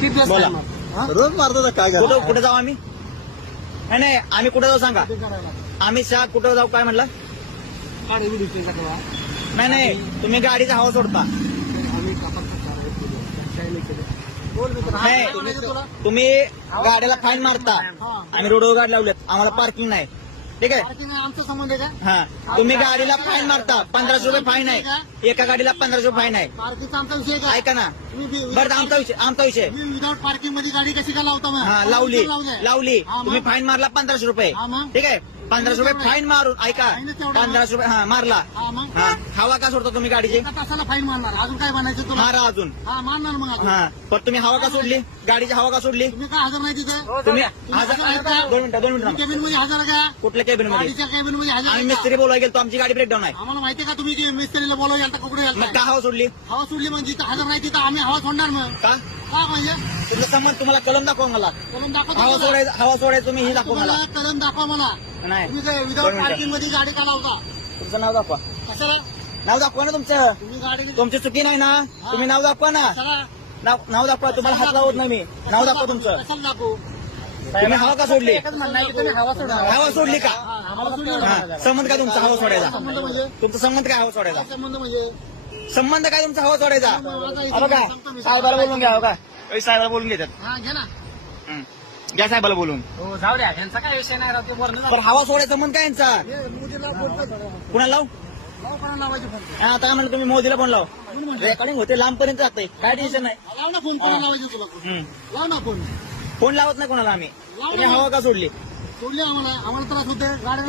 बोला. रोज मारतो तर काय कुठं कुठं जाऊ आम्ही? नाही नाही, आम्ही कुठं जाऊ सांगा. आम्ही शाह कुठं जाऊ काय म्हणला? नाही नाही, तुम्ही गाडीचा हवा सोडता. नाही, तुम्ही गाड्याला फाईन मारता आणि रोडवर गाडी लावल्यात, आम्हाला पार्किंग नाही. ठीक आहे. आमचा संबंध आहे का? हा, तुम्ही गाडीला फाईन मारता. 1500 रुपये फाईन आहे. एका गाडीला 1500 रुपये फाईन आहे. पार्किंगचा आमचा विषय का? ऐका ना, बरं आमचा विषय विदाउट पार्किंग मध्ये गाडी कशी का लावता मग? हा, लावली. तुम्ही फाईन मारला 1500 रुपये. हा, मग? ठीक आहे. 1500 रुपये फाईन मारून ऐका. 1500 रुपये हा मारला. हा, मग? हा, हवा का सोडता तुम्ही गाडीची? एका तासाला फाईन मारणार. अजून काय म्हणायचं तुला? मारा अजून. हा, मारणार मग अजून. हा, पण तुम्ही हवा का सोडली? गाडीची हवा का सोडली? तुम्ही काय हजर नाही तिथे? तुम्ही हजर आहेत का? 2 मिनिटं केबिन मध्ये हजर आहे का? कुठल्या केबिन मध्ये? गाडीच्या केबिन मध्ये हजर आम्ही आहे का? मिस्त्री बोलायला गेलो, आमची गाडी ब्रेकडाऊन आहे. आम्हाला माहिती आहे का तुम्ही की मिस्त्रीला बोलावं यांचा कुकडे मग घालता? का हवा सोडली? हवा सोडली म्हणजे जिथं हजर नाही तिथं आम्ही हवा सोडणार मग. का? का म्हणजे? तुमचा संबंध तुम्हाला कलम दाखवा मला. कलम दाखवतो हवा तुम्हाला. सोडायचं तुम्ही ही दाखवा मला. तुम्हाला कलम दाखवा मला. नाही, तुम्ही काय दोन विदाउट मिनिटं. पार्किंग मध्ये गाडी का लावता? तुमचं नाव दाखवा. कशाला? नाव दाखवा ना तुमचं. तुम्ही गाडी तुमची चुकी नाही ना. तुम्ही नाव दाखवा ना. कशाला? नाव दाखवा. तुम्हाला हात लावत नाही मी. नाव दाखवा तुमचं. कशाला दाखवू? तुम्ही हवा का सोडली? तुम्ही हवा सोडा. हवा सोडली का? हवा सोडली हा, ना. संबंध काय तुमचा हवा सोडायचा? संबंध म्हणजे? तुमचा संबंध काय हवा सोडायचा? काय संबंध म्हणजे? संबंध काय तुमचा हवा सोडायचा? माझा बघा, सांगतो मी. साहेबाला बोलून घ्या. हो का, साहेबाला बोलून घेतात. हा, घे ना. घ्या साहेबाला बोलून. हो, जाऊ द्या. यांचा काय विषय नाही राहते वरनं. पण हवा सोडायचा म्हणून काय यांचा? मोदीला बोलतो. कुणाला लावू? लाव कोणाला लावायचे फोन? हा, आता म्हणलं तुम्ही मोदीला फोन लाव. रेकॉर्डिंग होते, लांबपर्यंत जाते, काय टेन्शन नाही. लाव ना फोन. कोणाला लावायचे तुला? हम्म. लाव ना फोन. फोन लावत नाही कोणाला आम्ही. तुम्ही हवा का सोडली? सोडली आम्हाला त्रास होते गाड्या